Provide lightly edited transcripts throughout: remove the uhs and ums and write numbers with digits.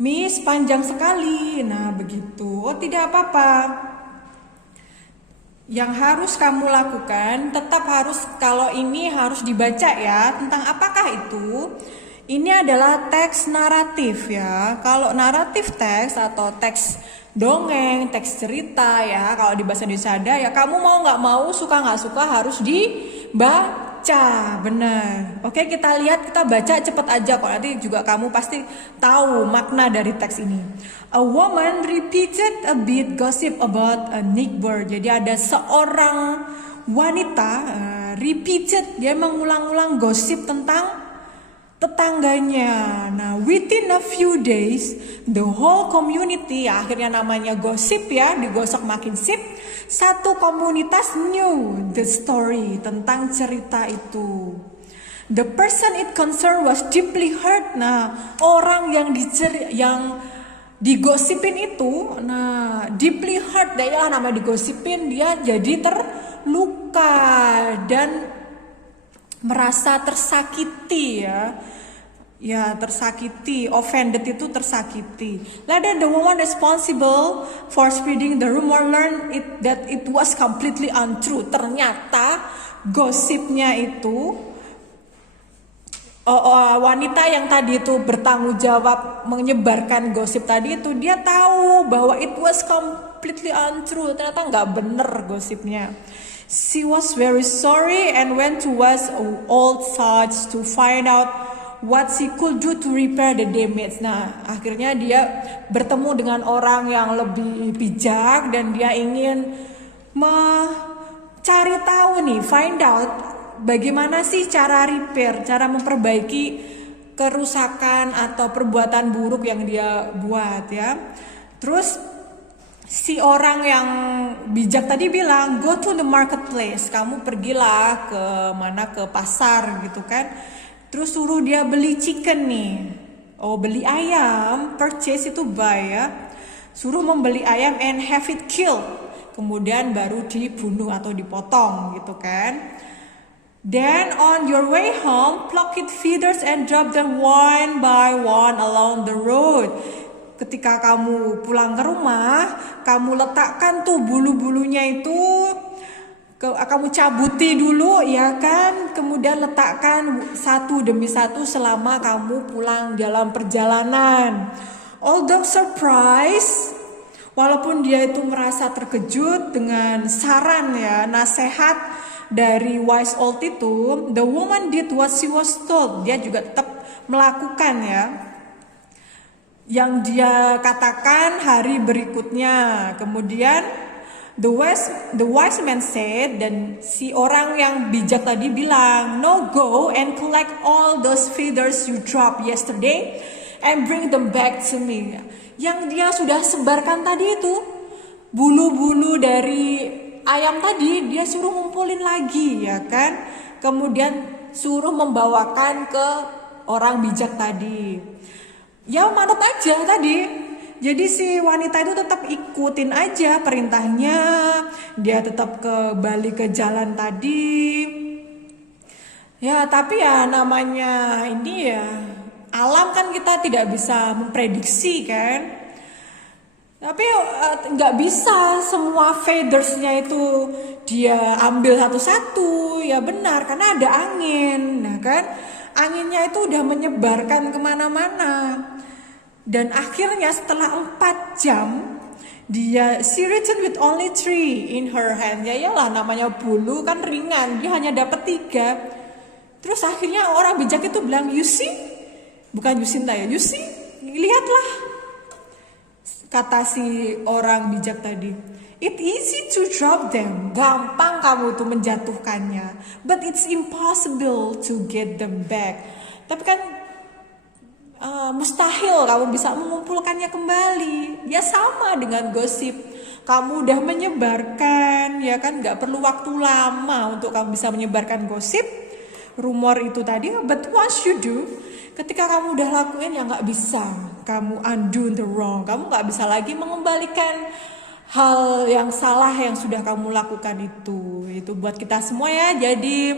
Miss, panjang sekali. Nah, begitu. Oh, tidak apa-apa. Yang harus kamu lakukan, tetap harus, kalau ini harus dibaca ya. Tentang apakah itu? Ini adalah teks naratif ya. Kalau naratif teks atau teks dongeng, teks cerita ya. Kalau di bahasa Indonesia ada ya, kamu mau nggak mau, suka nggak suka harus dibaca. Benar. Oke, kita lihat, kita baca cepet aja kok. Nanti juga kamu pasti tahu makna dari teks ini. A woman repeated a bit gossip about a neighbor. Jadi ada seorang wanita repeated, dia mengulang-ulang gosip tentang tetangganya. Nah, within a few days, the whole community, akhirnya namanya gosip ya, digosok makin sip. Satu komunitas knew the story, tentang cerita itu. The person it concerned was deeply hurt. Nah, orang yang digosipin itu, nah deeply hurt, dia namanya digosipin, dia jadi terluka dan merasa tersakiti ya tersakiti, offended itu tersakiti. Later the woman responsible for spreading the rumor learned that it was completely untrue. Ternyata gosipnya itu, wanita yang tadi itu bertanggung jawab menyebarkan gosip tadi itu, dia tahu bahwa it was completely untrue, ternyata nggak bener gosipnya. She was very sorry and went towards old thoughts to find out what she could do to repair the damage. Nah, akhirnya dia bertemu dengan orang yang lebih bijak dan dia ingin mencari tahu nih, find out bagaimana sih cara repair, cara memperbaiki kerusakan atau perbuatan buruk yang dia buat ya. Terus si orang yang bijak tadi bilang, go to the marketplace, kamu pergilah ke mana, ke pasar gitu kan. Terus suruh dia beli chicken nih, beli ayam, purchase itu buy ya. Suruh membeli ayam and have it killed, kemudian baru dibunuh atau dipotong gitu kan. Then on your way home, pluck it feathers and drop them one by one along the road. Ketika kamu pulang ke rumah, kamu letakkan tuh bulu-bulunya itu, kamu cabuti dulu ya kan, kemudian letakkan satu demi satu selama kamu pulang dalam perjalanan. Although surprised, walaupun dia itu merasa terkejut dengan saran ya, nasihat dari wise old itu, the woman did what she was told. Dia juga tetap melakukan ya yang dia katakan hari berikutnya. Kemudian the wise man said, dan si orang yang bijak tadi bilang, no, go and collect all those feathers you dropped yesterday and bring them back to me. Yang dia sudah sebarkan tadi itu, bulu-bulu dari ayam tadi, dia suruh ngumpulin lagi ya kan. Kemudian suruh membawakan ke orang bijak tadi. Ya manut aja tadi. Jadi si wanita itu tetap ikutin aja perintahnya. Dia tetap kembali ke jalan tadi. Ya tapi ya namanya ini ya alam kan, kita tidak bisa memprediksi kan. Tapi nggak bisa semua feathersnya itu dia ambil satu-satu. Ya benar, karena ada angin. Nah kan, anginnya itu udah menyebarkan kemana-mana. Dan akhirnya setelah 4 jam, she returned with only 3 in her hand. Ya iyalah, namanya bulu kan ringan, dia hanya dapat 3. Terus akhirnya orang bijak itu bilang, you see, bukan Yusinta ya, you see, lihatlah, kata si orang bijak tadi, it easy to drop them, gampang kamu tuh menjatuhkannya, but it's impossible to get them back. Tapi kan mustahil kamu bisa mengumpulkannya kembali. Ya sama dengan gosip, kamu udah menyebarkan ya kan, gak perlu waktu lama untuk kamu bisa menyebarkan gosip, rumor itu tadi. But once you do, ketika kamu udah lakuin, ya gak bisa kamu undo the wrong. Kamu gak bisa lagi mengembalikan hal yang salah yang sudah kamu lakukan itu. Itu buat kita semua ya. Jadi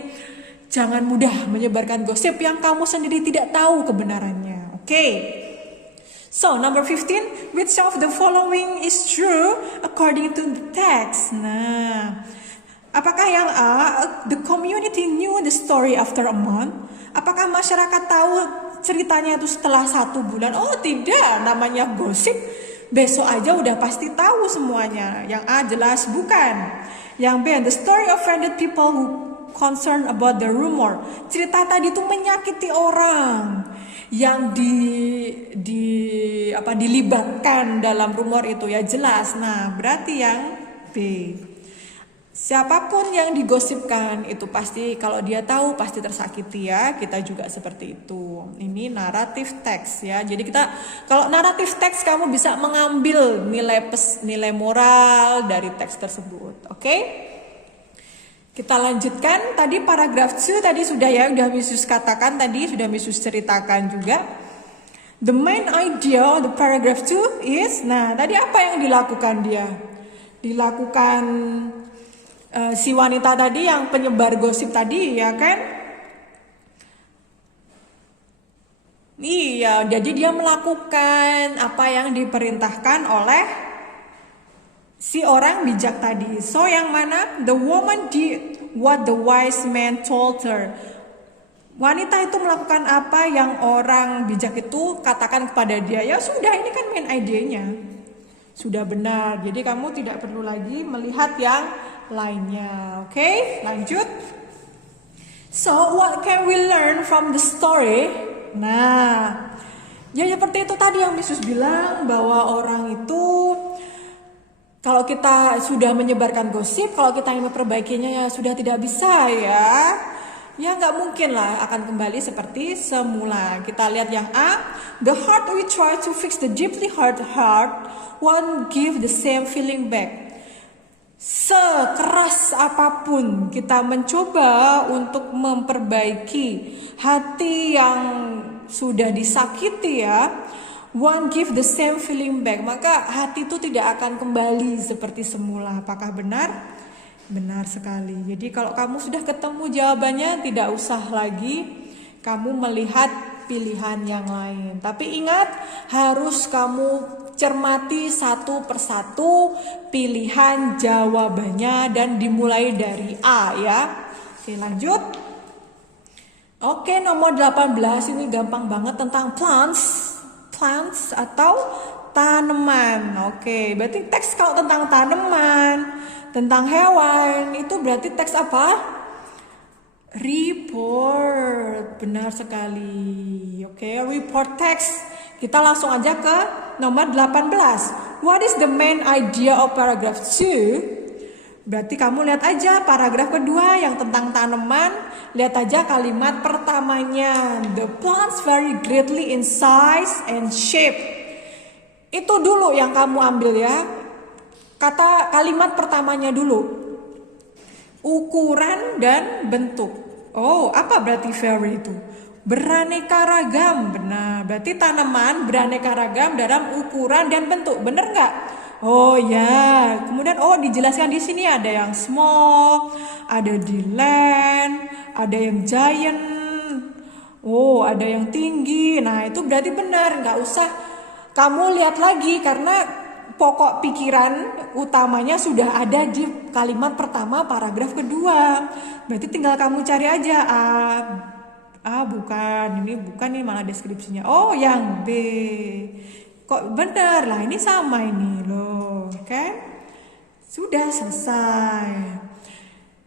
jangan mudah menyebarkan gosip yang kamu sendiri tidak tahu kebenarannya. Okay. So, number 15, which of the following is true according to the text? Nah, apakah yang A, the community knew the story after a month? Apakah masyarakat tahu ceritanya itu setelah 1 bulan? Oh tidak, namanya gosip. Besok aja udah pasti tahu semuanya. Yang A jelas bukan. Yang B, the story offended people who concerned about the rumor. Cerita tadi itu menyakiti orang yang dilibatkan dalam rumor itu, ya jelas. Nah, berarti yang B. Siapapun yang digosipkan itu pasti kalau dia tahu pasti tersakiti ya. Kita juga seperti itu. Ini naratif teks ya. Jadi kita kalau naratif teks kamu bisa mengambil nilai moral dari teks tersebut. Oke? Kita lanjutkan, tadi paragraf 2 tadi sudah ya, sudah Misus katakan tadi, sudah Misus ceritakan juga. The main idea the paragraph 2 is, nah tadi apa yang dilakukan dia? Dilakukan si wanita tadi yang penyebar gosip tadi ya kan? Iya, jadi dia melakukan apa yang diperintahkan oleh si orang bijak tadi. So yang mana? The woman did what the wise man told her. Wanita itu melakukan apa yang orang bijak itu katakan kepada dia. Ya sudah, ini kan main idenya. Sudah benar. Jadi kamu tidak perlu lagi melihat yang lainnya. Oke, lanjut. So what can we learn from the story? Nah, ya seperti itu tadi yang Misus bilang, bahwa orang itu kalau kita sudah menyebarkan gosip, kalau kita ingin memperbaikinya ya sudah tidak bisa ya. Ya nggak mungkin lah akan kembali seperti semula. Kita lihat yang A. The heart we try to fix the deeply hurt heart won't give the same feeling back. Sekeras apapun kita mencoba untuk memperbaiki hati yang sudah disakiti ya, won't give the same feeling back, maka hati itu tidak akan kembali seperti semula. Apakah benar? Benar sekali. Jadi kalau kamu sudah ketemu jawabannya, tidak usah lagi kamu melihat pilihan yang lain. Tapi ingat, harus kamu cermati satu persatu pilihan jawabannya dan dimulai dari A ya. Oke, lanjut. Oke, nomor 18 ini gampang banget tentang plants atau tanaman. Oke, berarti teks kalau tentang tanaman, tentang hewan, itu berarti teks apa? Report. Benar sekali. Oke, report text. Kita langsung aja ke nomor 18. What is the main idea of paragraph 2? Berarti kamu lihat aja paragraf kedua yang tentang tanaman. Lihat aja kalimat pertamanya. The plants vary greatly in size and shape. Itu dulu yang kamu ambil ya. Kata kalimat pertamanya dulu. Ukuran dan bentuk. Oh, apa berarti vary itu? Beraneka ragam. Benar, berarti tanaman beraneka ragam dalam ukuran dan bentuk. Benar nggak? Oh ya, kemudian dijelaskan di sini ada yang small, ada di land, ada yang giant, ada yang tinggi. Nah itu berarti benar, nggak usah kamu lihat lagi karena pokok pikiran utamanya sudah ada di kalimat pertama paragraf kedua. Berarti tinggal kamu cari aja bukan, ini bukan nih malah deskripsinya. Oh yang B. Kok benar lah, ini sama ini loh, oke? Sudah selesai.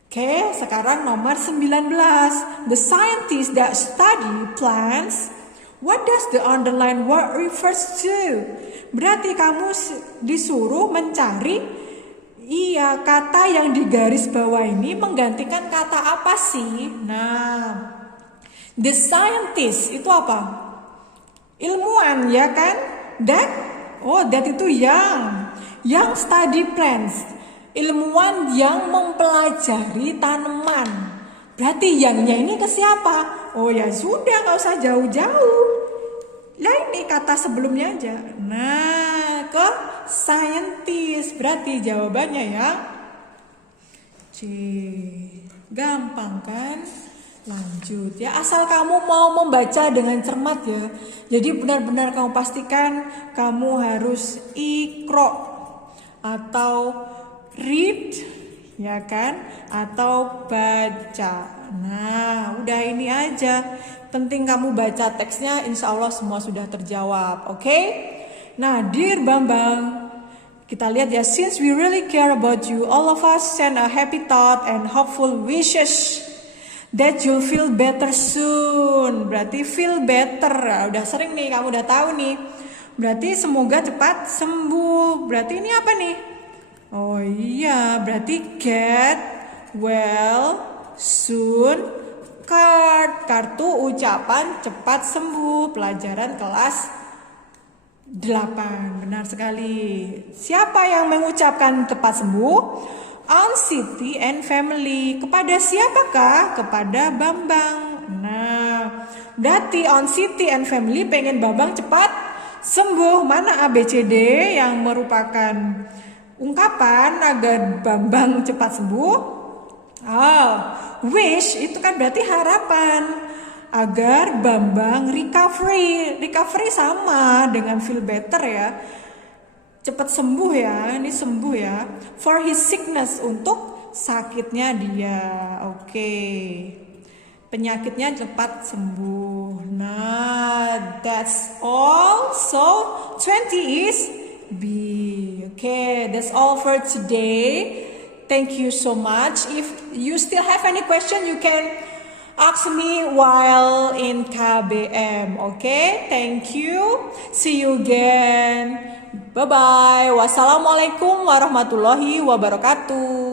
Oke, sekarang nomor 19. The scientists that study plants, what does the underlined word refers to? Berarti kamu disuruh mencari kata yang digaris bawah ini menggantikan kata apa sih? Nah, the scientist itu apa? Ilmuwan ya kan? That itu yang study plants, ilmuwan yang mempelajari tanaman. Berarti yangnya ini ke siapa? Oh ya sudah, nggak usah jauh-jauh. Lah ini kata sebelumnya aja. Nah, ke scientist. Berarti jawabannya ya C. Gampang kan? Lanjut ya, asal kamu mau membaca dengan cermat ya. Jadi benar-benar kamu pastikan kamu harus ikro atau read ya kan, atau baca. Nah, udah ini aja. Penting kamu baca teksnya, insya Allah semua sudah terjawab. Oke? Nah, dear Bambang, kita lihat ya, since we really care about you, all of us send a happy thought and hopeful wishes that you'll feel better soon. Berarti feel better. Nah, udah sering nih, kamu udah tahu nih. Berarti semoga cepat sembuh. Berarti ini apa nih? Oh iya, berarti get well soon card. Kartu ucapan cepat sembuh. Pelajaran kelas 8. Benar sekali. Siapa yang mengucapkan cepat sembuh? Aunt Siti and family. Kepada siapakah? Kepada Bambang. Nah, berarti Aunt Siti and family pengen Bambang cepat sembuh. Mana ABCD yang merupakan ungkapan agar Bambang cepat sembuh? Oh, wish itu kan berarti harapan agar Bambang recovery. Recovery sama dengan feel better ya. Cepat sembuh ya, ini sembuh ya. For his sickness, untuk sakitnya dia. Oke. Penyakitnya cepat sembuh. Nah, that's all. So, 20 is B. Okay, that's all for today. Thank you so much. If you still have any question, you can ask me while in KBM. Okay, thank you. See you again. Bye-bye. Wassalamualaikum warahmatullahi wabarakatuh.